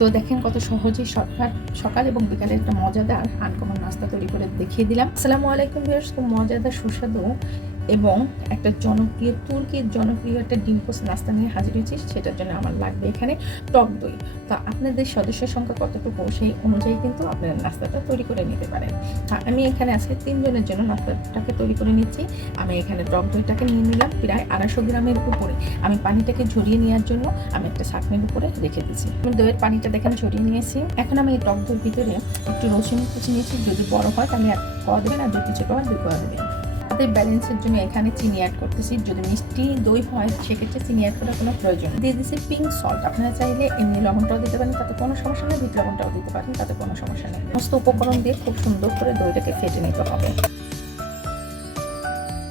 তো দেখেন কত সহজেই শর্টকাট সকাল এবং বিকালে একটা মজাদার আনকমন নাস্তা তৈরি করে দেখিয়ে দিলাম। আসসালামু আলাইকুম ভিউয়ার্স। খুব মজাদার সুস্বাদু এবং একটা তুর্কির জনপ্রিয় একটা ডিম পোস্ট নাস্তা নিয়ে হাজির হয়েছি। সেটার জন্য আমার লাগবে এখানে টক দই। তো আপনাদের সদস্যের সংখ্যা কতটুকু সেই অনুযায়ী কিন্তু আপনারা নাস্তাটা তৈরি করে নিতে পারেন। আমি এখানে আজকে 3 জনের জন্য নাস্তাটাকে তৈরি করে নিচ্ছি। আমি এখানে টক দইটাকে নিয়ে নিলাম প্রায় 250 গ্রামের উপরে। আমি পানিটাকে ঝরিয়ে নেওয়ার জন্য আমি একটা ছাঁকনির উপরে রেখে দিচ্ছি। দইয়ের পানিটা দেখেন ঝরিয়ে নিয়েছি। এখন আমি এই টক দইয়ের ভিতরে একটু রসুন কুচি নিয়েছি। যদি বড় হয় তাহলে 1 কোয়া দেবেন, আর যদি ছোট হয় 2 কোয়া দেবেন। ব্যালেন্সের জন্য এখানে চিনি অ্যাড করতেছি। যদি মিষ্টি দই হয় সেক্ষেত্রে চিনি অ্যাড করার কোনো প্রয়োজন দিয়ে দিচ্ছি পিঙ্ক সল্ট। আপনারা চাইলে এমনি লবণটাও দিতে পারেন, তাতে কোনো সমস্যা নেই। বিট লবণটাও দিতে পারেন, তাতে কোনো সমস্যা নেই। সমস্ত উপকরণ দিয়ে খুব সুন্দর করে দইটাকে ফেটে নিতে হবে।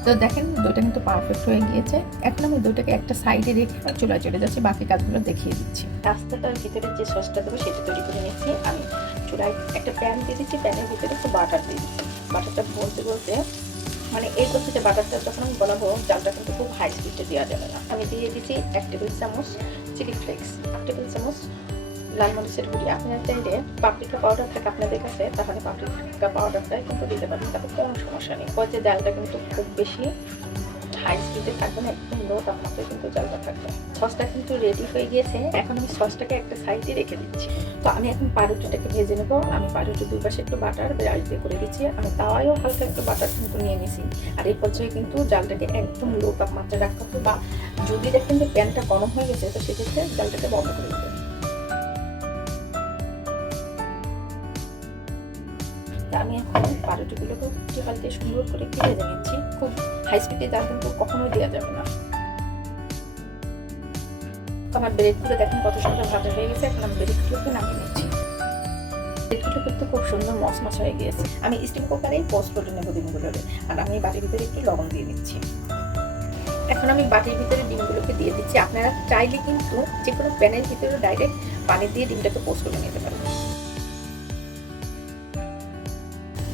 তো দেখেন দইটা কিন্তু পারফেক্ট হয়ে গিয়েছে। এখন আমি দইটাকে একটা সাইডে রেখে চুলায় চলে যাচ্ছি, বাকি কাজগুলো দেখিয়ে দিচ্ছি। নাস্তাটার ভিতরে যে সসটা দেবো সেটা তৈরি করে নিচ্ছি। আমি চুলায় একটা প্যান দিয়ে দিচ্ছি, প্যানের ভিতরে একটু বাটার দিয়ে দিচ্ছি। বাটারটা বলতে বলতে মানে এই করছে যে বাটারটা যখন আমি বানাবো জালটা কিন্তু খুব হাই স্পিডে দেওয়া যাবে না। আমি দিয়ে দিচ্ছি 1 টেবিল চামচ চিলি ফ্লেক্স, 1 টেবিল চামচ লাল মরিচের গুঁড়ি। আপনার চাইলে পাপরিকা পাউডার থাকে আপনাদের কাছে, তাহলে পাপরিকা পাউডারটাই কিন্তু দিতে পারেন, তাতে কোনো সমস্যা নেই। যে জালটা কিন্তু খুব বেশি হাই স্পিডে থাকবে না, একদম লো তাপমাত্রায় কিন্তু জালটা থাকবে। সসটা কিন্তু রেডি হয়ে গিয়েছে। এখন আমি সসটাকে একটা সাইডে রেখে দিচ্ছি। তো আমি এখন পাউরুটিটাকে ভেজে নেবো। আমি পাউরুটির দুই পাশে একটু বাটার ব্রাশ দিয়ে করে দিচ্ছি। আমি তাওয়ায়ও হালকা একটু বাটার কিন্তু নিয়ে নিছি। আর এই পর্যায়ে কিন্তু জালটাকে একদম লো তাপমাত্রায় রাখতে হবে, বা যদি দেখেন যে প্যানটা গরম হয়ে গেছে তো সেক্ষেত্রে জালটাকে বন্ধ করে দিবেন। আমি এখন পাউরুটিগুলোকে একটু হালকা সুন্দর করে একটু ভেজে নিচ্ছি। খুব হাই স্পিডে জাল কিন্তু কখনোই দেওয়া যাবে না। আমার ব্রেডগুলো দেখেন কত সুন্দর ভাজা হয়ে গেছে। এখন আমি ব্রেডগুলোকে নামিয়ে নিচ্ছি। ব্রেডগুলো কিন্তু খুব সুন্দর মচমচ হয়ে গিয়েছে। আমি স্টিম কুকারে পোস্ট করে নেবো ডিমগুলোরে। আর আমি বাটির ভিতরে একটু লবণ দিয়ে দিচ্ছি। এখন আমি বাটির ভিতরে ডিমগুলোকে দিয়ে দিচ্ছি। আপনারা চাইলে কিন্তু যে কোনো প্যানের ভিতরে ডাইরেক্ট পানি দিয়ে ডিমটাকে পোস্ট করে নিতে পারেন।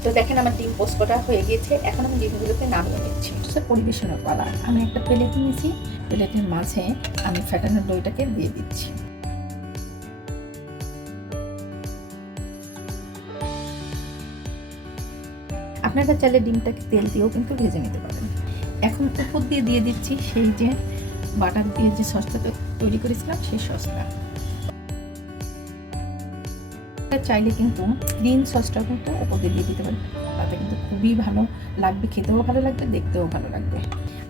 তো দেখেন আমার ডিম পোস্ট করা হয়ে গিয়েছে। এখন আমি ডিমগুলোকে নামিয়ে নিচ্ছি। পরিবেশনের পালা। আমি একটা প্লেট নিয়েছি, প্লেটের মাঝে আমি ফেটানো দইটাকে দিয়ে দিচ্ছি। আপনারা চাইলে ডিমটাকে তেল দিয়েও কিন্তু ভেজে নিতে পারেন। এখন উপর দিয়ে দিয়ে দিচ্ছি সেই যে বাটার দিয়ে যে সসটা তৈরি করেছিলাম সেই সসটা। চাইলে কিন্তু গ্রিন সসটাও কিন্তু উপর দিয়ে দিতে পারেন, তাতে কিন্তু খুবই ভালো লাগবে, খেতেও ভালো লাগবে, দেখতেও ভালো লাগবে।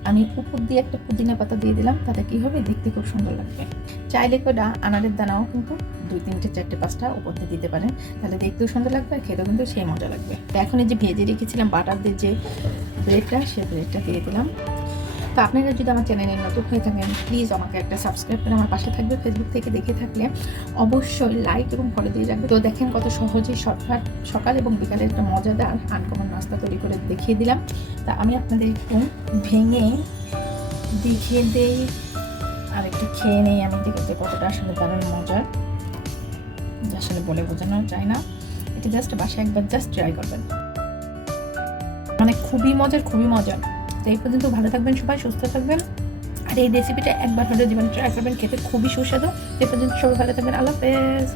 আমি উপর দিয়ে একটা পুদিনা পাতা দিয়ে দিলাম, তাতে কি হবে দেখতে খুব সুন্দর লাগবে। চাইলে কটা আনারের দানাও কিন্তু 2, 3, 4, 5টা উপর দিয়ে দিতে পারেন, তাহলে দেখতেও সুন্দর লাগবে আর খেতেও কিন্তু সেই মজা লাগবে। এখন এই যে ভেজে রেখেছিলাম বাটার দিয়ে যে ব্রেডটা, সেই ব্রেডটা দিয়ে দিলাম। তো আপনারা যদি আমার চ্যানেলে নতুন হয়ে থাকেন প্লিজ আমাকে একটা সাবস্ক্রাইব করে আমার পাশে থাকবে। ফেসবুক থেকে দেখে থাকলে অবশ্যই লাইক এবং ফলো দিয়ে রাখবে। তো দেখেন কত সহজেই শর্টকাট সকাল এবং বিকালে একটা মজাদার আনকমন নাস্তা তৈরি করে দেখিয়ে দিলাম। তা আমি আপনাদের একটু ভেঙে দেখিয়ে দেই আর একটু খেয়ে নেই। আমি দেখতে কতটা আসলে দারুণ মজার, আসলে বলে বোঝানো যায় না। এটা জাস্ট বাসায় একবার জাস্ট ট্রাই করবেন, মানে খুবই মজার, খুবই মজার। তো এই পর্যন্ত ভালো থাকবেন সবাই, সুস্থ থাকবেন। আর এই রেসিপিটা একবার হলে জীবনে ট্রাই করবেন, খেতে খুবই সুস্বাদু। এই পর্যন্ত সবাই ভালো থাকবেন। আল্লাহ হাফেজ।